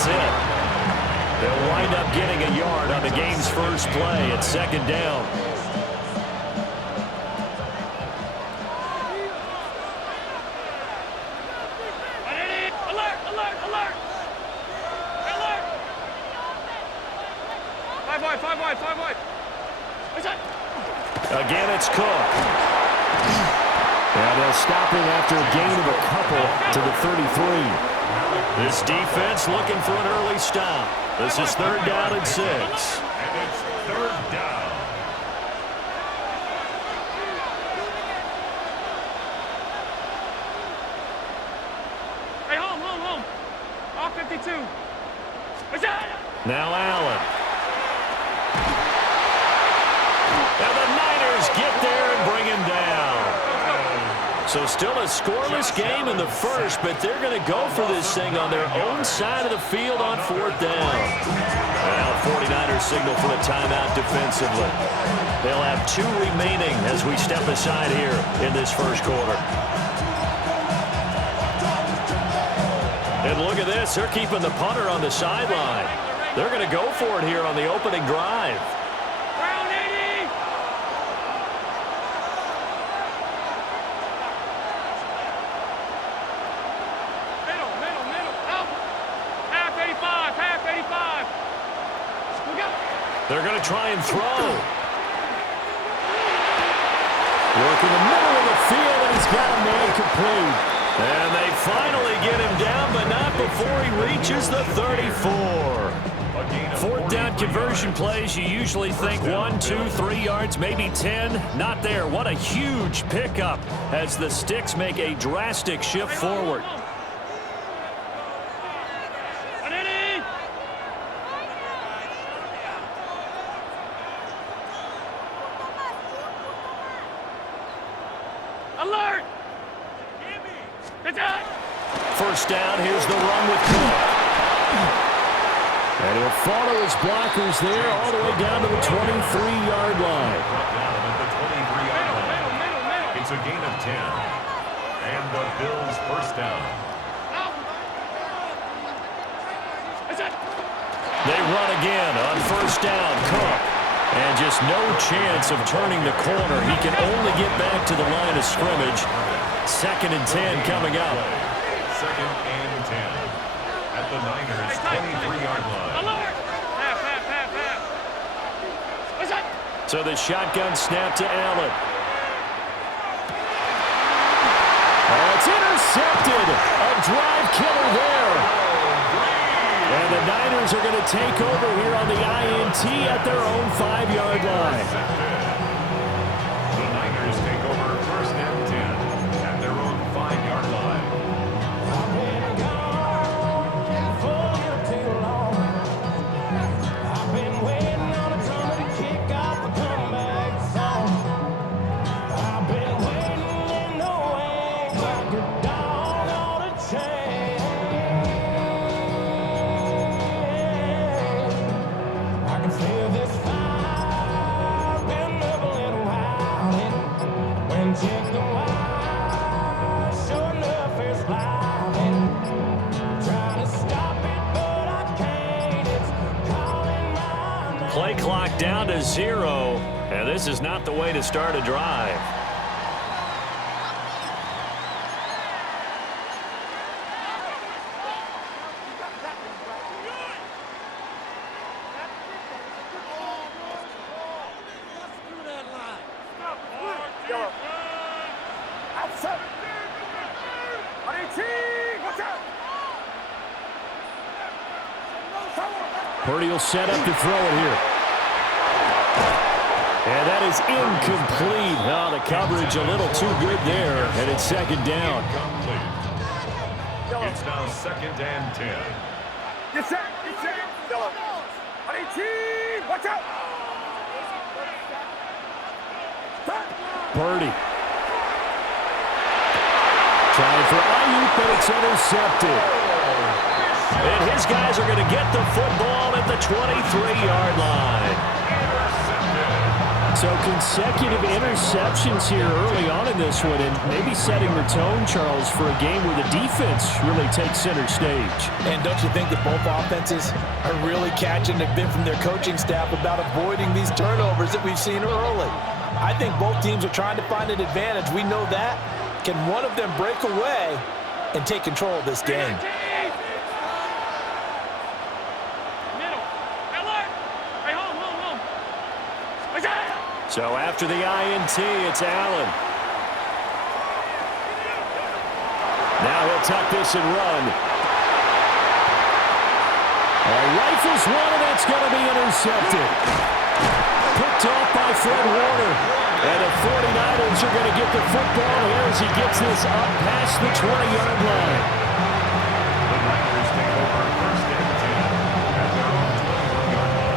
that's it. They'll wind up getting a yard on the game's first play at second down. Again, it's Cook. And they'll stop him after a gain of a couple to the 33. This defense looking for an early stop. This is third down and 6. And it's third down. Hey, home. All 52. Now Allen. And the Niners get there and bring him down. So still a scoreless game in the first, but they're going to go for this thing on their own side of the field on fourth down. Well, 49ers signal for the timeout defensively. They'll have 2 remaining as we step aside here in this first quarter. And look at this. They're keeping the punter on the sideline. They're going to go for it here on the opening drive. They're going to try and throw. Work in the middle of the field, and he's got a man complete. And they finally get him down, but not before he reaches the 34. Fourth down conversion plays, you usually think 1, 2, 3 yards, maybe 10. Not there. What a huge pickup as the Sticks make a drastic shift forward. First down, here's the run with Cook. And he'll follow his blockers there all the way down to the 23-yard line. It's a gain of 10. And the Bills first down. They run again on first down. Cook. And just no chance of turning the corner. He can only get back to the line of scrimmage. Second and 10 coming up. Second and 10 at the Niners' 23-yard line. So the shotgun snap to Allen. Oh, it's intercepted. A drive killer there. And the Niners are going to take over here on the INT at their own 5-yard line. The Niners take over first and 10 at their own 5-yard line. Play clock down to 0, and this is not the way to start a drive. Purdy will set up to throw it here. And that is incomplete. Oh, the coverage a little too good there, and it's second down. It's now second and 10. Get set. Watch out. Purdy. Trying for Ayuk, but it's intercepted. And his guys are going to get the football at the 23-yard line. So consecutive interceptions here early on in this one, and maybe setting the tone, Charles, for a game where the defense really takes center stage. And don't you think that both offenses are really catching a bit from their coaching staff about avoiding these turnovers that we've seen early? I think both teams are trying to find an advantage. We know that. Can one of them break away and take control of this game? So after the INT, it's Allen. Now he'll tuck this and run. Rifles one, and that's going to be intercepted. Picked off by Fred Warner. And the 49ers are going to get the football here as he gets this up past the 20-yard line. The Niners take over first and 10 at their own 21-yard line.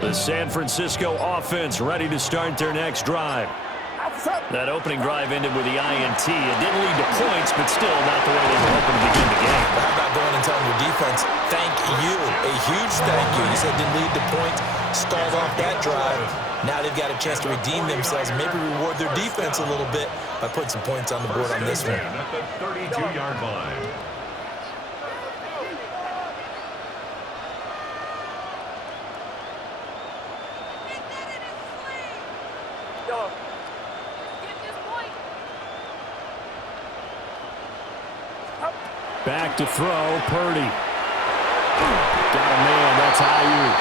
The San Francisco offense ready to start their next drive. That opening drive ended with the INT. It didn't lead to points, but still not the way they were hoping to begin the game. How about going and telling your defense, thank you, a huge thank you. You said didn't lead to points, stalled off that drive. Now they've got a chance to redeem themselves, maybe reward their defense a little bit by putting some points on the board on this one. At the 32-yard line. Back to throw, Purdy. Got a man, that's Ayuk.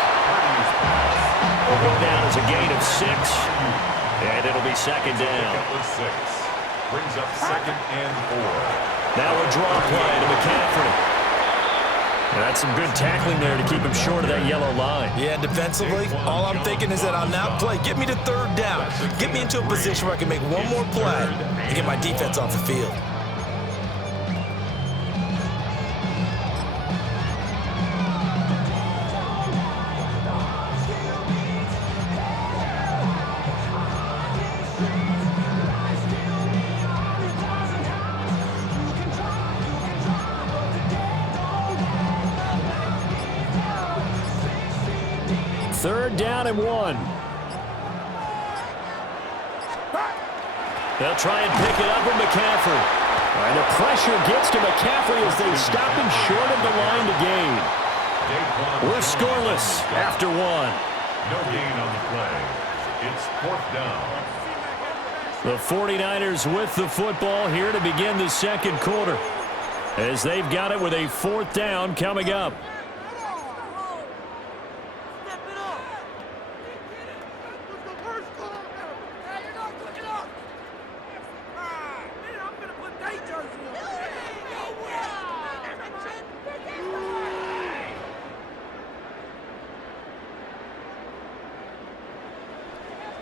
Will go down as a gain of 6, and it'll be second down. Brings up second and 4. Now a draw play to McCaffrey. That's some good tackling there to keep him short of that yellow line. Yeah, defensively, all I'm thinking is that on that play, get me to third down. Get me into a position where I can make one more play and get my defense off the field. Third down and 1. They'll try and pick it up with McCaffrey. And the pressure gets to McCaffrey as they stop him short of the line to gain. We're scoreless after 1. No gain on the play. It's fourth down. The 49ers with the football here to begin the second quarter, as they've got it with a fourth down coming up.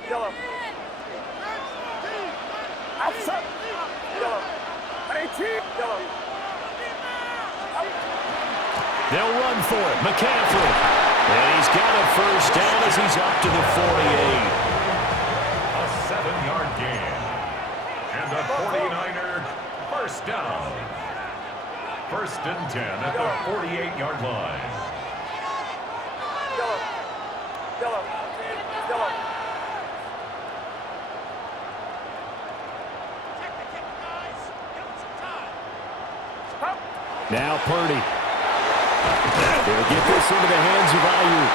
Yellow. Outside. Yellow. 18. Yellow. They'll run for it. McCaffrey. And he's got a first down as he's up to the 48. A 7-yard gain. And a 49er first down. First and 10 at the 48-yard line. Yellow. Yellow. Yellow. Now Purdy. They'll get this into the hands of Ayuk.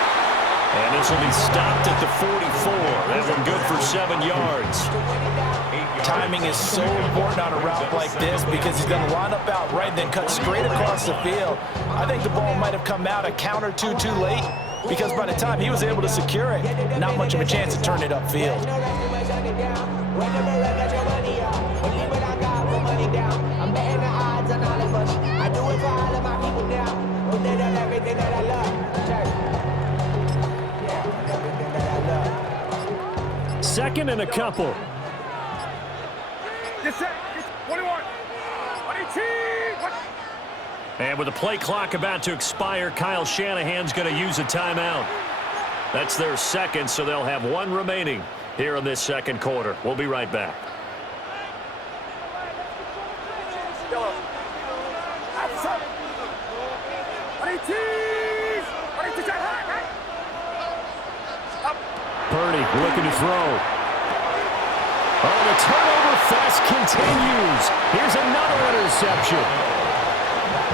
And this will be stopped at the 44. That one good for 7 yards. Timing is so important on a route like this because he's going to line up out right, then cut straight across the field. I think the ball might have come out a count or two too late because by the time he was able to secure it, not much of a chance to turn it upfield. Second and a couple. Yes, sir. 21. And with the play clock about to expire, Kyle Shanahan's going to use a timeout. That's their second, so they'll have one remaining here in this second quarter. We'll be right back. Purdy looking to throw. Oh, the turnover fest continues. Here's another interception.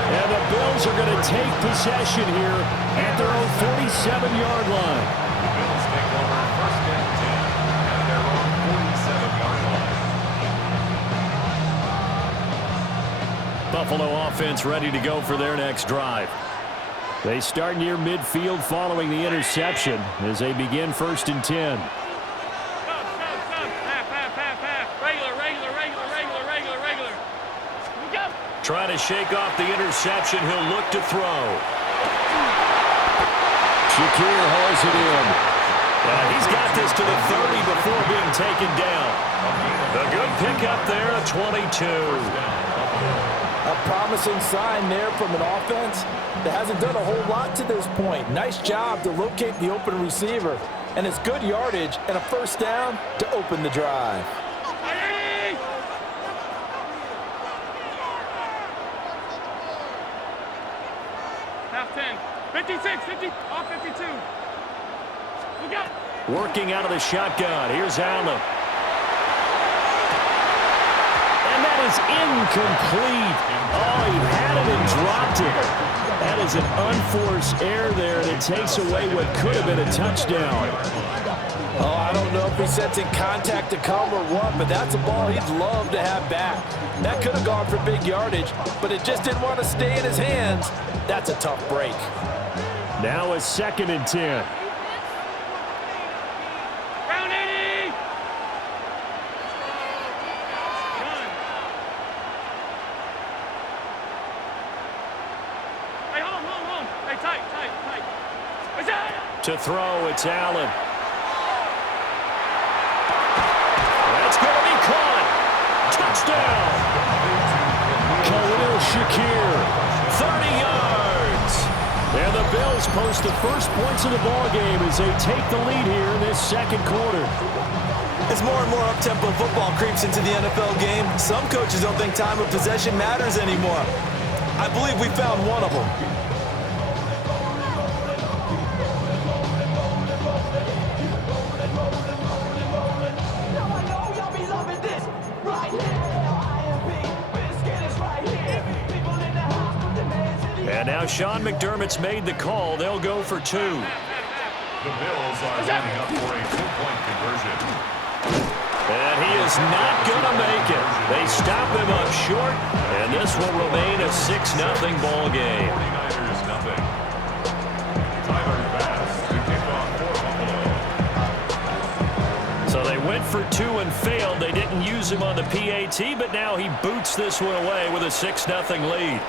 And the Bills are going to take possession here at their own 47-yard line. The Bills take over first and 10 at their own 47-yard line. Buffalo offense ready to go for their next drive. They start near midfield following the interception as they begin first and 10. Stop. Half. Regular. We go. Trying to shake off the interception. He'll look to throw. Shakir hauls it in. He's got this to the 30 before being taken down. A good pickup there, a 22. A promising sign there from an offense that hasn't done a whole lot to this point. Nice job to locate the open receiver. And it's good yardage and a first down to open the drive. Half 10. 56, 50, off 52. We got. Working out of the shotgun. Here's Allen. And that is incomplete. Oh, he had it and dropped it. That is an unforced error there that takes away what could have been a touchdown. Oh, I don't know if he's sensing contact to come or what, but that's a ball he'd love to have back. That could have gone for big yardage, but it just didn't want to stay in his hands. That's a tough break. Now a second and 10. Round 80. Hey, home. Hey, tight. What's that? To throw, it's Allen. That's going to be caught. Touchdown. Khalil Shakir, 30 yards. And the Bills post the first points of the ballgame as they take the lead here in this second quarter. As more and more up-tempo football creeps into the NFL game, some coaches don't think time of possession matters anymore. I believe we found one of them. And now Sean McDermott's made the call. They'll go for two. The Bills are lining up for a two-point conversion. And he is not going to make it. They stop him up short, and this will remain a 6-0 ball game. 49ers nothing. Tyler Bass to kick off for Buffalo. So they went for two and failed. They didn't use him on the PAT, but now he boots this one away with a 6-0 lead.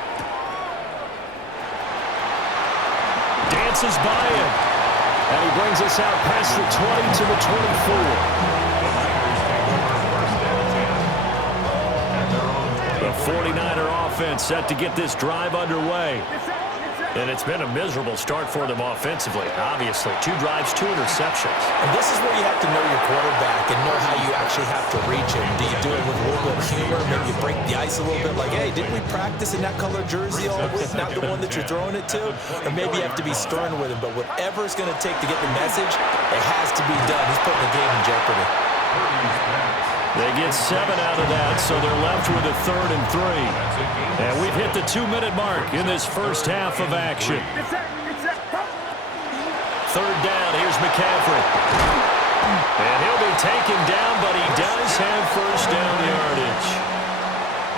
Dances by him. And he brings us out past the 20 to the 24. The 49er offense set to get this drive underway. And it's been a miserable start for them offensively. Obviously, 2 drives, 2 interceptions. And this is where you have to know your quarterback and know how you actually have to reach him. Do you do it with a little bit of humor? Maybe you break the ice a little bit like, hey, didn't we practice in that color jersey all week? Not the one that you're throwing it to? Or maybe you have to be stern with him. But whatever it's going to take to get the message, it has to be done. He's putting the game in jeopardy. They get 7 out of that, so they're left with a 3rd and 3. And we've hit the 2-minute mark in this first half of action. 3rd down, here's McCaffrey. And he'll be taken down, but he does have first down yardage.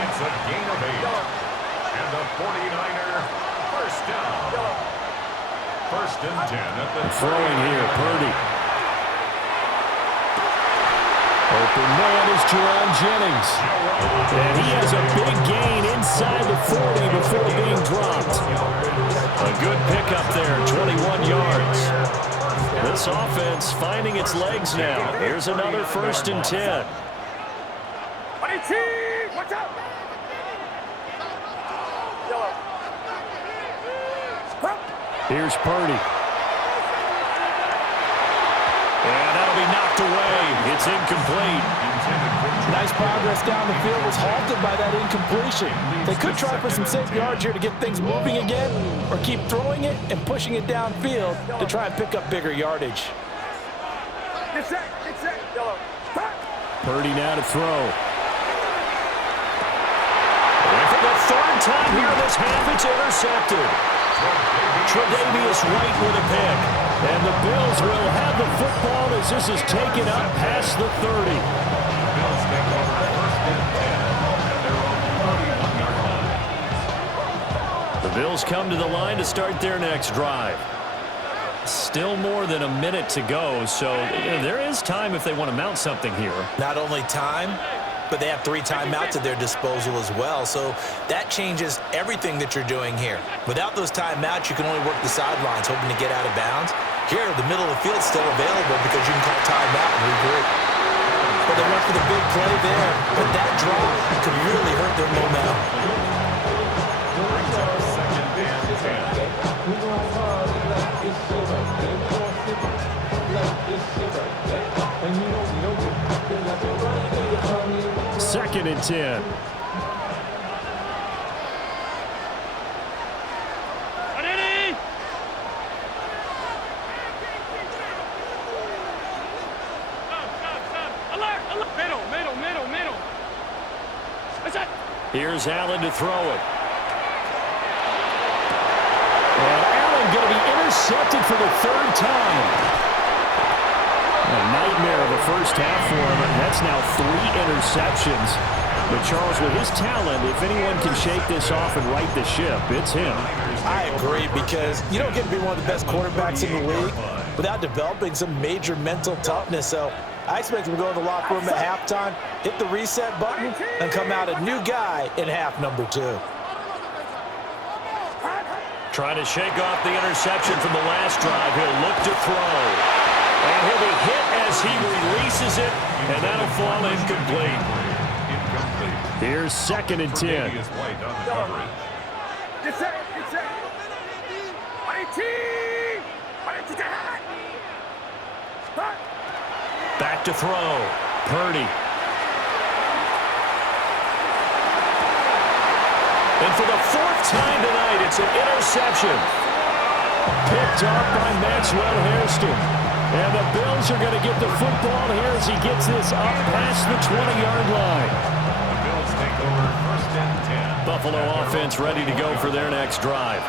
It's a gain of 8. And the 49er first down. First and 10 at the throwing here, Purdy. Open man is Jerron Jennings. And he has a big gain inside the 40 before being dropped. A good pickup there, 21 yards. This offense finding its legs now. Here's another first and 10. Watch out! Here's Purdy. And that'll be knocked away. It's incomplete. Nice progress down the field was halted by that incompletion. They could try for some safe yards here to get things moving again, or keep throwing it and pushing it downfield to try and pick up bigger yardage. Get set, yellow. Purdy now to throw. And for the third time here this half, it's intercepted. Tre'Davious White with a pick. And the Bills will have the football as this is taken up past the 30. Bills take over first and 10 at their own 31-yard line. The Bills come to the line to start their next drive. Still more than a minute to go, so there is time if they want to mount something here. Not only time, but they have 3 timeouts at their disposal as well, so that changes everything that you're doing here. Without those timeouts, you can only work the sidelines, hoping to get out of bounds. Here, the middle of the field is still available because you can call timeout and regroup. But they went for the big play there, but that drop could really hurt their momentum. Brings up second and 10. Second and 10. Ready? Stop. Alert. Middle. What's that? Here's Allen to throw it. And Allen going to be intercepted for the 3rd time. A nightmare of a first half for him, and that's now 3 interceptions. But Charles, with his talent, if anyone can shake this off and right the ship, it's him. I agree, because you don't get to be one of the best quarterbacks in the league without developing some major mental toughness. So I expect him to go in the locker room at halftime, hit the reset button, and come out a new guy in half number 2. Trying to shake off the interception from the last drive. He'll look to throw. And he'll be hit as he releases it, and that'll fall incomplete. Here's second and 10. Tre'Davious White on the coverage. Get set. 18. Back to throw. Purdy. And for the 4th time tonight, it's an interception. Picked up by Maxwell Hairston. And the Bills are going to get the football here as he gets this up past the 20-yard line. The Bills take over first and 10. Buffalo offense ready to go for their next drive.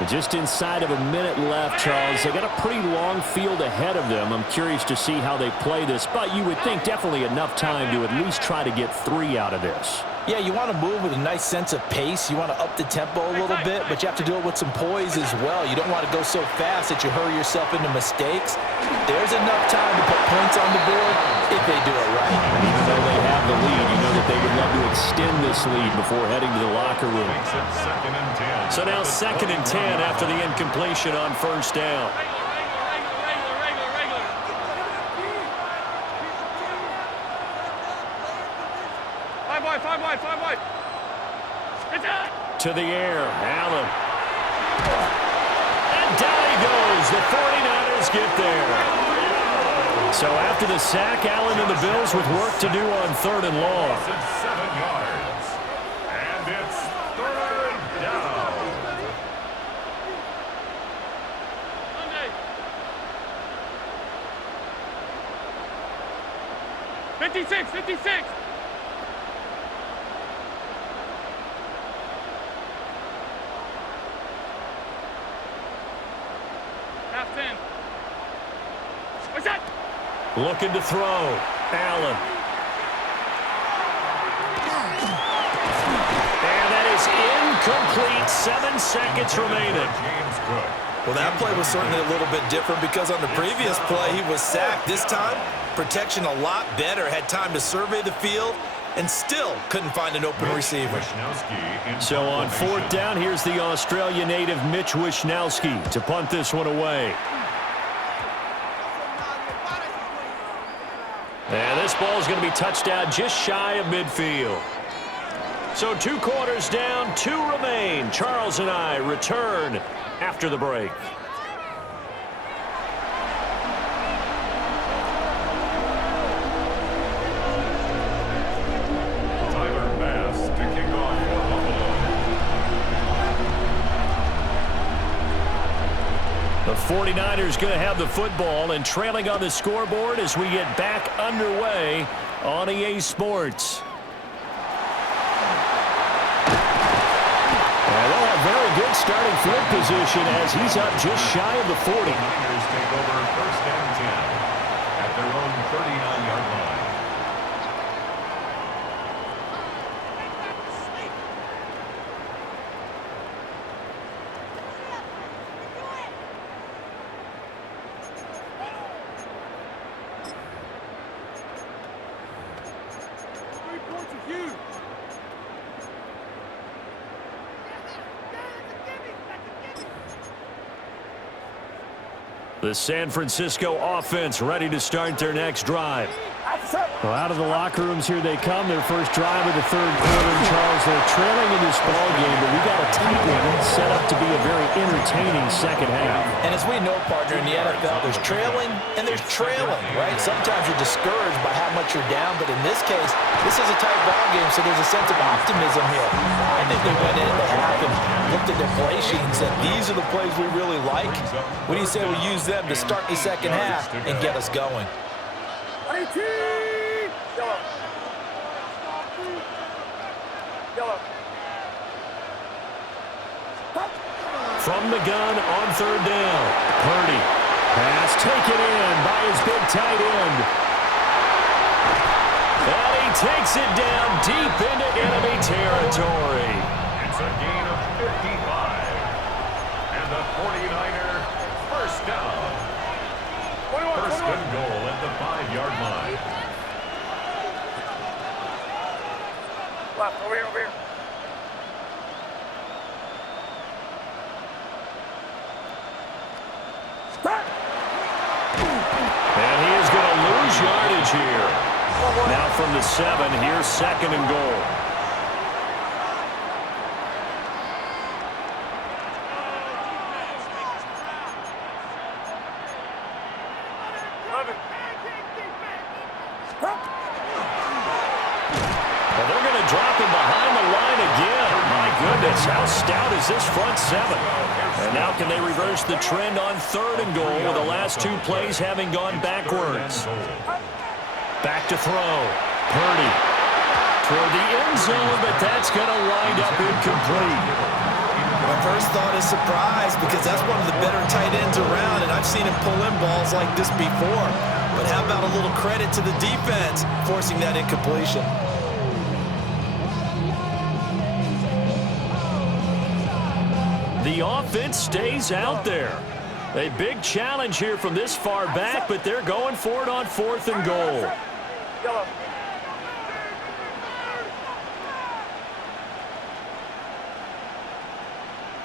And just inside of a minute left, Charles. They got a pretty long field ahead of them. I'm curious to see how they play this, but you would think definitely enough time to at least try to get 3 out of this. Yeah, you want to move with a nice sense of pace. You want to up the tempo a little bit, but you have to do it with some poise as well. You don't want to go so fast that you hurry yourself into mistakes. There's enough time to put points on the board if they do it right. And even though they have the lead, you know that they would love to extend this lead before heading to the locker room. Makes it second and 10. So now second and 10 after the incompletion on first down. Five wide. It's out. To the air, Allen. And down he goes. The 49ers get there. So after the sack, Allen and the Bills with work to do on 3rd and long. It's 7 yards. And it's 3rd down. Monday. 56. Half 10. What's that? Looking to throw. Allen. And that is incomplete. 7 seconds remaining. James Cook. Well, that play was certainly a little bit different because on the previous play, he was sacked. This time, protection a lot better. Had time to survey the field and still couldn't find an open receiver. So on 4th down, here's the Australia native Mitch Wishnowsky to punt this one away. And this ball is going to be touched out just shy of midfield. So 2 quarters down, 2 remain. Charles and I return after the break. The 49ers going to have the football and trailing on the scoreboard as we get back underway on EA Sports. And they'll have very good starting field position as he's up just shy of the 40. The 49ers take over 1st and 10 at their own 39-yard line. The San Francisco offense ready to start their next drive. Well, out of the locker rooms here they come. Their first drive of the third quarter. And Charles, they're trailing in this ball game, but we got a tight one set up to be a very entertaining second half. And as we know, partner, in the NFL, there's trailing and there's trailing, right? Sometimes you're discouraged by how much you're down, but in this case, this is a tight ball game, so there's a sense of optimism here. I think they went into the half and looked at their play sheet and said, these are the plays we really like. What do you say we use them to start the second half and get us going? 18! Yellow. Yellow. From the gun on third down. Purdy. Pass taken in by his big tight end. And he takes it down deep into enemy territory. It's a gain of 55. And the 49er first down. First and goal at the 5-yard line. Left, over here, over here. And he is going to lose yardage here. Now from the 7, here's second and goal. Well, they're going to drop him behind the line again. My goodness, how stout is this front 7? And now can they reverse the trend on third and goal with the last 2 plays having gone backwards? Back to throw. Purdy toward the end zone, but that's going to wind up incomplete. My first thought is surprise because that's one of the better tight ends around, and I've seen him pull in balls like this before. But how about a little credit to the defense forcing that incompletion? The offense stays out there. A big challenge here from this far back, but they're going for it on 4th and goal. Yellow.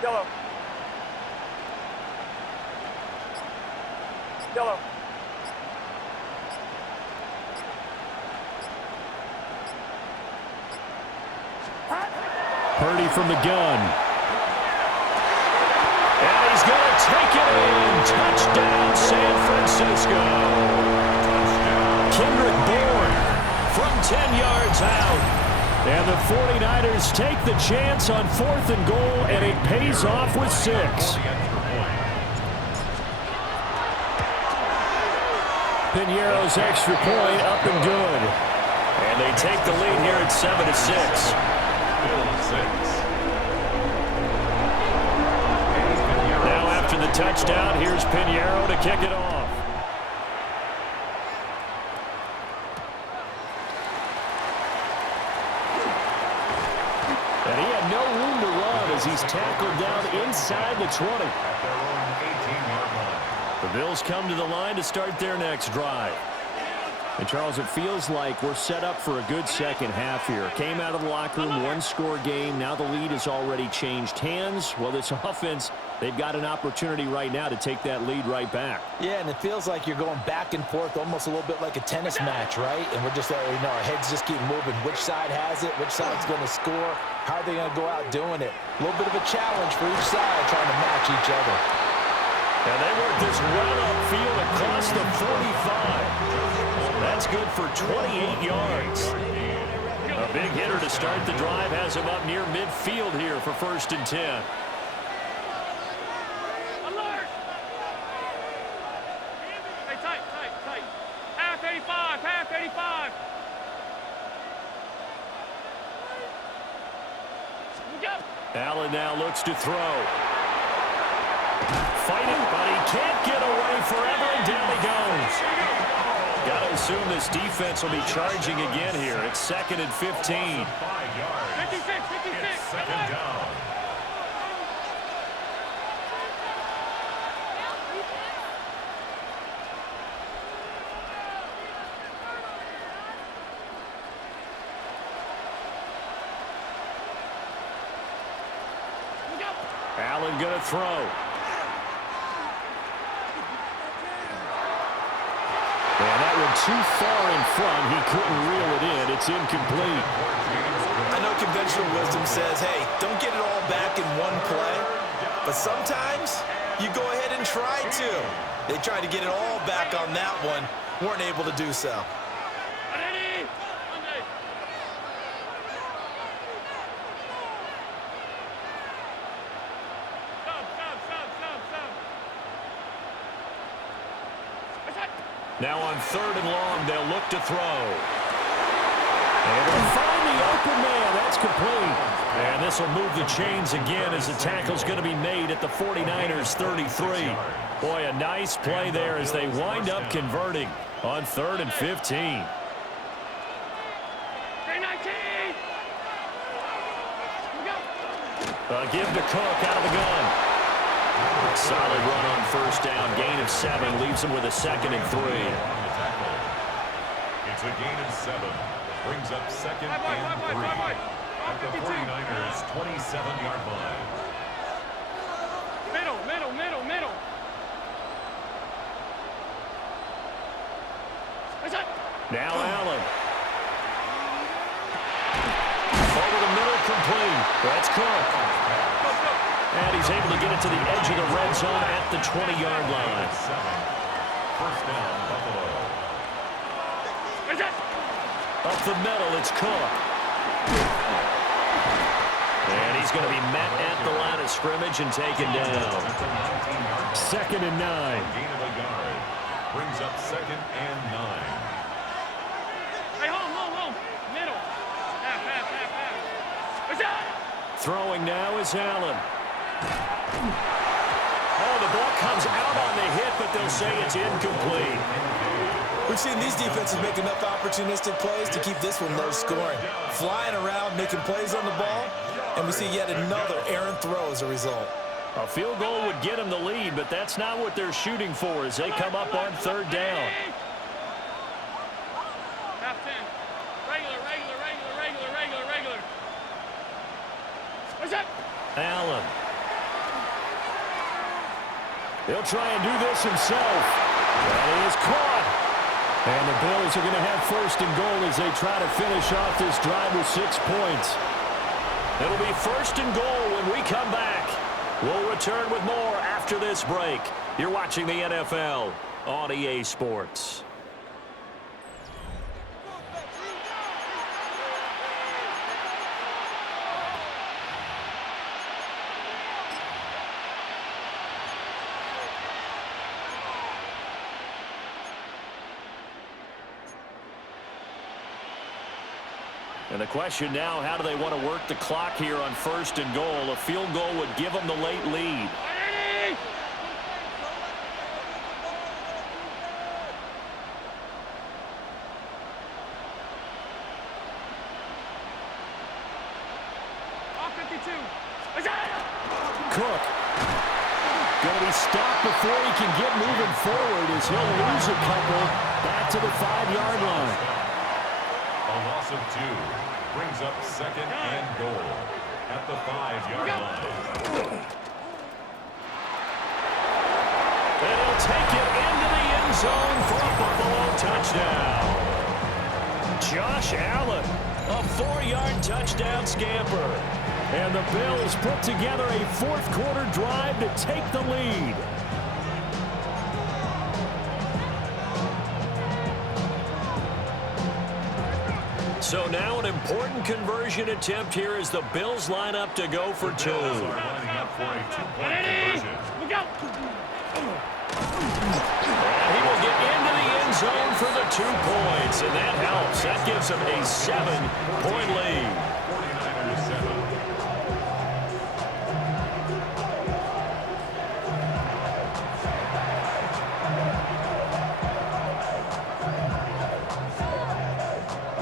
Yellow. Yellow. Purdy from the gun. And he's going to take it in. Touchdown, San Francisco. Kendrick Bourne from 10 yards out. And the 49ers take the chance on 4th and goal, and it pays off with 6. Piñeiro's extra point up and good. And they take the lead here at 7-6. Now after the touchdown, here's Piñeiro to kick it off. And he had no room to run as he's tackled down inside the 20. The Bills come to the line to start their next drive. And, Charles, it feels like we're set up for a good second half here. Came out of the locker room, one-score game. Now the lead has already changed hands. Well, this offense, they've got an opportunity right now to take that lead right back. Yeah, and it feels like you're going back and forth almost a little bit like a tennis match, right? And we're just, our heads just keep moving. Which side has it? Which side's going to score? How are they going to go out doing it? A little bit of a challenge for each side trying to match each other. And they work this well upfield across the 45. That's good for 28 yards. A big hitter to start the drive has him up near midfield here for 1st and 10. Alert! Hey, tight. Half 85. Look up. Allen now looks to throw. Fighting, but he can't get away forever, and down he goes. Got to assume this defense will be charging again here. It's 2nd and 15. 56. It's second down. Allen going to throw. And that one too far in front. He couldn't reel it in. It's incomplete. I know conventional wisdom says, hey, don't get it all back in one play. But sometimes you go ahead and try to. They tried to get it all back on that one. Weren't able to do so. Now on 3rd and long, they'll look to throw. Able to find the open man. That's complete. And this will move the chains again as the tackle's going to be made at the 49ers 33. Boy, a nice play there as they wind up converting on 3rd and 15. Give to Cook out of the gun. Solid run on 1st down. Gain of 7 leaves him with a 2nd and 3. It's a gain of 7. Brings up 2nd and 3. At the 49ers 27-yard line. Middle. Now Allen. Over the middle, complete. That's Cook. And he's able to get it to the edge of the red zone at the 20-yard line. 1st down, Buffalo. Up the middle, it's Cook. And he's going to be met at the line of scrimmage and taken down. 2nd and 9. Gain of a yard. Brings up 2nd and 9. Hey, home. Middle. Half. Throwing now is Allen. Oh, the ball comes out on the hit, but they'll say it's incomplete. We've seen these defenses make enough opportunistic plays to keep this one low scoring. Flying around, making plays on the ball, and we see yet another errant throw as a result. A field goal would get them the lead, but that's not what they're shooting for as they come up on 3rd down. Half 10. Regular. What's up? Allen. He'll try and do this himself. That is caught. And the Bills are going to have 1st and goal as they try to finish off this drive with 6 points. It'll be 1st and goal when we come back. We'll return with more after this break. You're watching the NFL on EA Sports. And the question now, how do they want to work the clock here on 1st and goal? A field goal would give them the late lead. Cook going to be stopped before he can get moving forward as he'll lose a couple. back to the 5-yard line. A loss of 2 brings up 2nd and goal at the 5-yard line. And he'll take it into the end zone for a Buffalo touchdown. Josh Allen, a 4-yard touchdown scamper. And the Bills put together a fourth-quarter drive to take the lead. So now an important conversion attempt here as the Bills line up to go for 2. Lining up for a 2-point conversion. Look out! He will get into the end zone for the 2 points, and that helps. That gives him a 7-point lead. 49ers 7.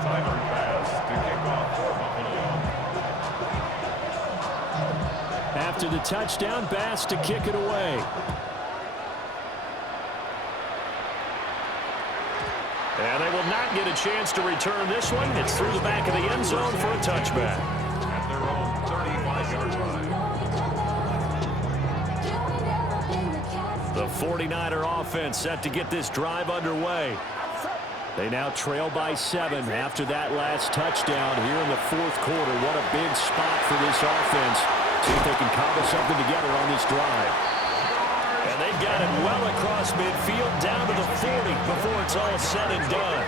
Tyler Bass to kick off for Buffalo. After the touchdown, Bass to kick it away. And they will not get a chance to return this one. It's through the back of the end zone for a touchback. At their own 35-yard line. The 49er offense set to get this drive underway. They now trail by 7 after that last touchdown here in the fourth quarter. What a big spot for this offense. See if they can cobble something together on this drive. And they've got it well across midfield down to the 40 before it's all said and done.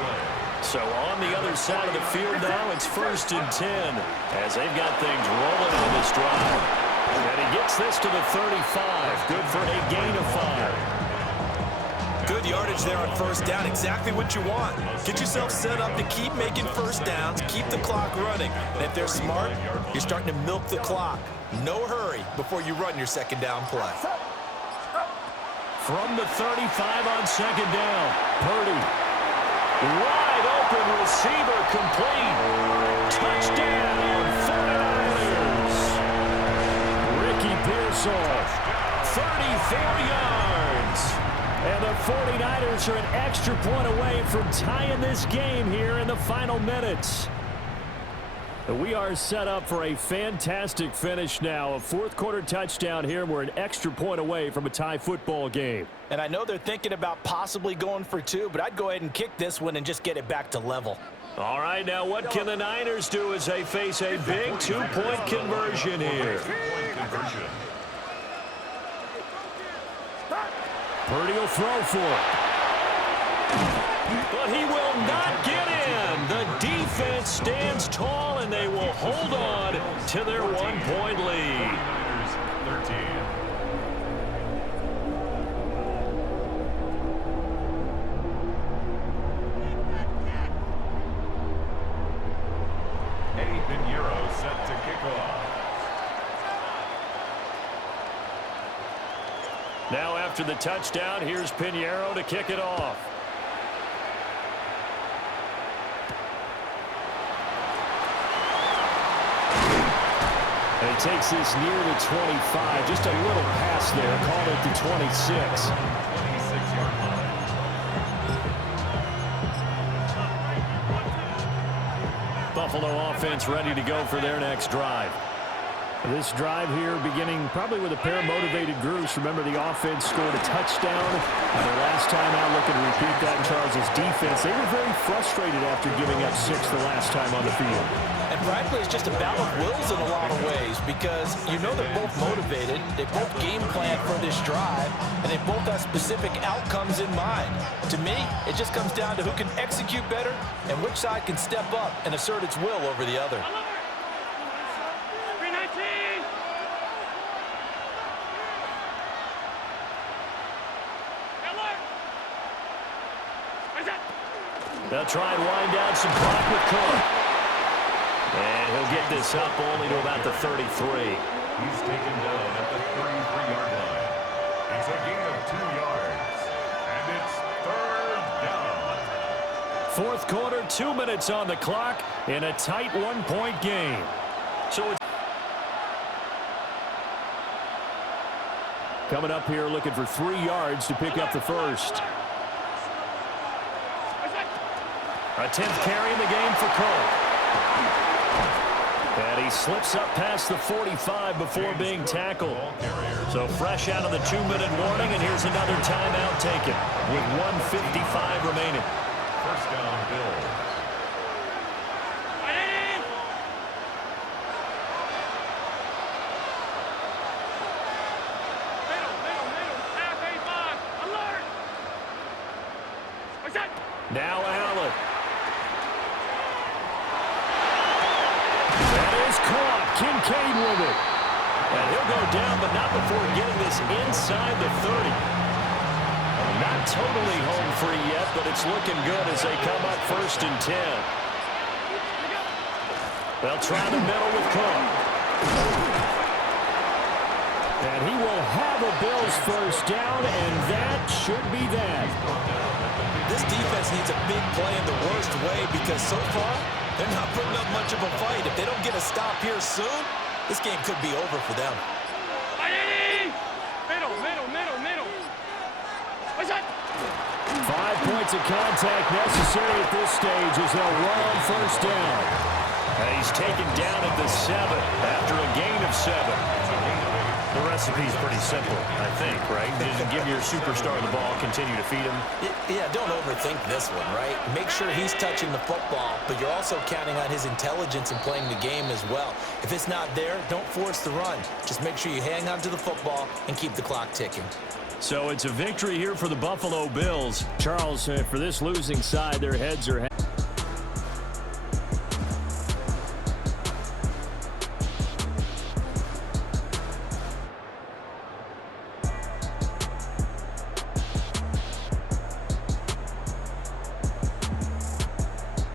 So on the other side of the field now, it's 1st and 10 as they've got things rolling on this drive. And he gets this to the 35. Good for a gain of 5. Good yardage there on first down. Exactly what you want. Get yourself set up to keep making first downs, keep the clock running. And if they're smart, you're starting to milk the clock. No hurry before you run your second down play. From the 35 on second down, Purdy. Wide open receiver complete. Touchdown, 49ers. Ricky Pearsall, 34 yards. And the 49ers are an extra point away from tying this game here in the final minutes. We are set up for a fantastic finish now. A fourth-quarter touchdown here. We're an extra point away from a tie football game. And I know they're thinking about possibly going for 2, but I'd go ahead and kick this one and just get it back to level. All right, now what can the Niners do as they face a big 2-point conversion here? Purdy will throw for it. But he will not get in. The defense stands tall, and they will hold on to their 1-point lead. 13. Eddie Pinheiro set to kick off. Now after the touchdown, here's Pinheiro to kick it off. And he takes this near the 25. Just a little pass there. Called it the 26. 26-yard line. Buffalo offense ready to go for their next drive. This drive here beginning probably with a pair of motivated groups. Remember, the offense scored a touchdown. Their last time out, looking to repeat that in Charles' defense. They were very frustrated after giving up 6 the last time on the field. And frankly, it's just a battle of wills in a lot of ways because you know they're both motivated, they both game plan for this drive, and they both have specific outcomes in mind. To me, it just comes down to who can execute better and which side can step up and assert its will over the other. 319! They'll try and wind down some clock with Cook. And he'll get this up only to about the 33. He's taken down at the 33-yard line. It's a gain of 2 yards. And it's 3rd down. Fourth quarter, 2 minutes on the clock in a tight 1-point game. So it's coming up here looking for 3 yards to pick up the first. A 10th carry in the game for Cook. And he slips up past the 45 before being tackled. So fresh out of the 2-minute warning, and here's another timeout taken with 1:55 remaining. First down, Bills. Now Allen. That is caught. Kincaid with it. And he'll go down, but not before getting this inside the 30. Not totally home free yet, but it's looking good as they come up 1st and 10. They'll try the middle with Cook. And he will have a Bills first down, and that should be that. This defense needs a big play in the worst way because so far, they're not putting up much of a fight. If they don't get a stop here soon, this game could be over for them. Middle. What's that? 5 points of contact necessary at this stage as they'll run on first down. And he's taken down at the 7 after a gain of 7. The recipe's pretty simple, I think, right? Just give your superstar the ball, continue to feed him. Yeah, don't overthink this one, right? Make sure he's touching the football, but you're also counting on his intelligence in playing the game as well. If it's not there, don't force the run. Just make sure you hang on to the football and keep the clock ticking. So it's a victory here for the Buffalo Bills. Charles, for this losing side, their heads are...